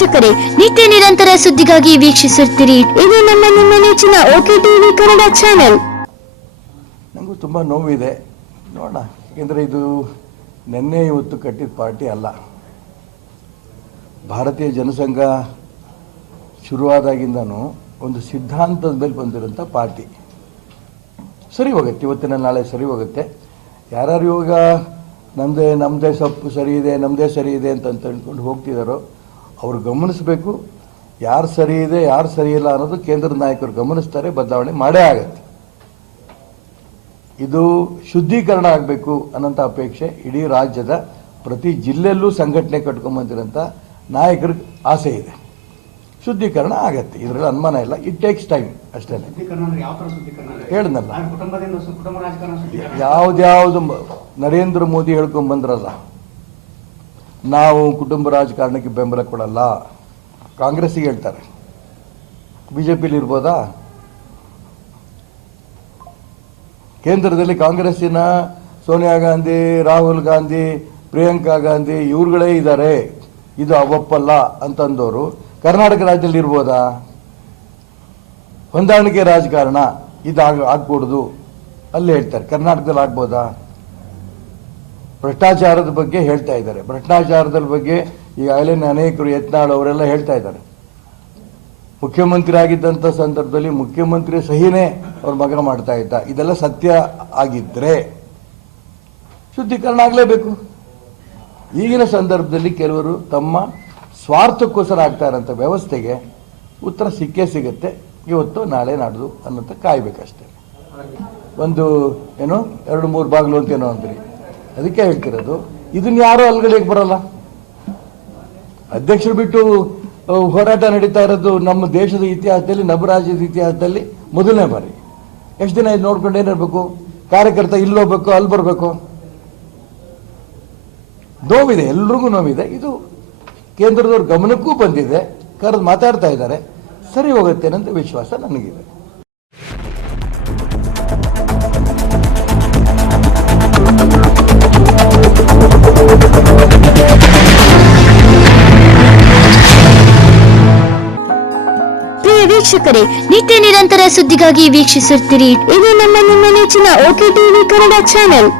ವೀಕ್ಷಕರೇ, ನಿತ್ಯ ನಿರಂತರ ಸುದ್ದಿಗಾಗಿ ವೀಕ್ಷಿಸುತ್ತೀರಿ. ಇದು ನಿಮ್ಮ ನೆಚ್ಚಿನ ಓಕೆ ಟಿವಿ ಕನ್ನಡ ಚಾನೆಲ್. ನನಗೂ ತುಂಬ ನೋವಿದೆ ನೋಡೋಣ, ಯಾಕೆಂದರೆ ಇದು ನಿನ್ನೆ ಇವತ್ತು ಕಟ್ಟಿದ ಪಾರ್ಟಿ ಅಲ್ಲ. ಭಾರತೀಯ ಜನಸಂಘ ಶುರುವಾದಾಗಿಂದನೂ ಒಂದು ಸಿದ್ಧಾಂತದ ಮೇಲೆ ಬಂದಿರೋಂಥ ಪಾರ್ಟಿ. ಸರಿ ಹೋಗುತ್ತೆ, ಇವತ್ತಿನ ನಾಳೆ ಸರಿ ಹೋಗುತ್ತೆ. ಯಾರ್ಯಾರು ಇವಾಗ ನಮ್ಮದೇ ಸೊಪ್ಪು ಸರಿ ಇದೆ, ನಮ್ಮದೇ ಸರಿ ಇದೆ ಅಂತ ಅಂದ್ಕೊಂಡು ಹೋಗ್ತಿದ್ದಾರೋ ಅವರು ಗಮನಿಸಬೇಕು. ಯಾರು ಸರಿ ಇದೆ ಯಾರು ಸರಿ ಇಲ್ಲ ಅನ್ನೋದು ಕೇಂದ್ರದ ನಾಯಕರು ಗಮನಿಸ್ತಾರೆ, ಬದಲಾವಣೆ ಮಾಡೇ ಆಗತ್ತೆ. ಇದು ಶುದ್ಧೀಕರಣ ಆಗಬೇಕು ಅನ್ನೋಂಥ ಅಪೇಕ್ಷೆ ಇಡೀ ರಾಜ್ಯದ ಪ್ರತಿ ಜಿಲ್ಲೆಯಲ್ಲೂ ಸಂಘಟನೆ ಕಟ್ಕೊಂಬಂದಿರೋಂಥ ನಾಯಕರಿಗೆ ಆಸೆ ಇದೆ. ಶುದ್ಧೀಕರಣ ಆಗತ್ತೆ, ಇದರಲ್ಲಿ ಅನುಮಾನ ಇಲ್ಲ. ಇಟ್ ಟೇಕ್ಸ್ ಟೈಮ್ ಅಷ್ಟೇ. ಹೇಳಿದ್ನಲ್ಲ, ಯಾವ್ದು ನರೇಂದ್ರ ಮೋದಿ ಹೇಳ್ಕೊಂಡ್ಬಂದ್ರಲ್ಲ, ನಾವು ಕುಟುಂಬ ರಾಜಕಾರಣಕ್ಕೆ ಬೆಂಬಲ ಕೊಡಲ್ಲ, ಕಾಂಗ್ರೆಸ್ಸಿಗೆ ಹೇಳ್ತಾರೆ. ಬಿಜೆಪಿಲಿ ಇರ್ಬೋದಾ? ಕೇಂದ್ರದಲ್ಲಿ ಕಾಂಗ್ರೆಸ್ಸಿನ ಸೋನಿಯಾ ಗಾಂಧಿ, ರಾಹುಲ್ ಗಾಂಧಿ, ಪ್ರಿಯಾಂಕಾ ಗಾಂಧಿ ಇವ್ರುಗಳೇ ಇದ್ದಾರೆ. ಇದು ಒಪ್ಪಲ್ಲ ಅಂತಂದವರು ಕರ್ನಾಟಕ ರಾಜ್ಯದಲ್ಲಿ ಇರ್ಬೋದಾ? ಹೊಂದಾಣಿಕೆ ರಾಜಕಾರಣ ಇದು ಆಗ್ಕೂಡ್ದು ಅಲ್ಲಿ ಹೇಳ್ತಾರೆ. ಕರ್ನಾಟಕದಲ್ಲಿ ಆಗ್ಬೋದಾ? ಭ್ರಷ್ಟಾಚಾರದ ಬಗ್ಗೆ ಹೇಳ್ತಾ ಇದ್ದಾರೆ. ಭ್ರಷ್ಟಾಚಾರದ ಬಗ್ಗೆ ಈಗಾಗಲೇ ಅನೇಕರು, ಯತ್ನಾಳ್ ಅವರೆಲ್ಲ ಹೇಳ್ತಾ ಇದ್ದಾರೆ. ಮುಖ್ಯಮಂತ್ರಿ ಆಗಿದ್ದಂಥ ಸಂದರ್ಭದಲ್ಲಿ ಮುಖ್ಯಮಂತ್ರಿ ಸಹಿನೇ ಅವ್ರ ಮಗ ಮಾಡ್ತಾ ಇದ್ದ. ಇದೆಲ್ಲ ಸತ್ಯ ಆಗಿದ್ರೆ ಶುದ್ಧೀಕರಣ ಆಗಲೇಬೇಕು. ಈಗಿನ ಸಂದರ್ಭದಲ್ಲಿ ಕೆಲವರು ತಮ್ಮ ಸ್ವಾರ್ಥಕ್ಕೋಸ್ಕರ ಆಗ್ತಾ ಇರೋಂಥ ವ್ಯವಸ್ಥೆಗೆ ಉತ್ತರ ಸಿಕ್ಕೇ ಸಿಗುತ್ತೆ. ಇವತ್ತು ನಾಳೆ ನಾಡ್ದು ಅನ್ನೋಂಥ ಕಾಯ್ಬೇಕಷ್ಟೇ. ಒಂದು ಏನು 2-3 ಬಾಗಿಲು ಅಂತೇನೋ ಅಂದ್ರಿ, ಅದಕ್ಕೆ ಹೇಳ್ತಿರೋದು. ಇದನ್ನ ಯಾರೂ ಅಲ್ಗಡೆಗೆ ಬರಲ್ಲ. ಅಧ್ಯಕ್ಷರು ಬಿಟ್ಟು ಹೋರಾಟ ನಡೀತಾ ಇರೋದು ನಮ್ಮ ದೇಶದ ಇತಿಹಾಸದಲ್ಲಿ, ನಮ್ಮ ರಾಜ್ಯದ ಇತಿಹಾಸದಲ್ಲಿ ಮೊದಲನೇ ಬಾರಿ. ಎಷ್ಟು ದಿನ ಇದು ನೋಡ್ಕೊಂಡು ಏನಿರಬೇಕು? ಕಾರ್ಯಕರ್ತ ಇಲ್ಲೋಗ್ಬೇಕು, ಅಲ್ಲಿ ಬರಬೇಕು. ನೋವಿದೆ, ಎಲ್ರಿಗೂ ನೋವಿದೆ. ಇದು ಕೇಂದ್ರದವ್ರ ಗಮನಕ್ಕೂ ಬಂದಿದೆ, ಕರೆದು ಮಾತಾಡ್ತಾ ಇದ್ದಾರೆ. ಸರಿ ಹೋಗುತ್ತೆ ಅನ್ನೋ ವಿಶ್ವಾಸ ನನಗಿದೆ. ಪ್ರಿಯ ವೀಕ್ಷಕರೇ, ನಿತ್ಯ ನಿರಂತರ ಸುದ್ದಿಗಾಗಿ ವೀಕ್ಷಿಸುತ್ತೀರಿ. ಇದು ನಿಮ್ಮ ನೆಚ್ಚಿನ ಓಕೆ ಟಿವಿ ಕನ್ನಡ ಚಾನೆಲ್.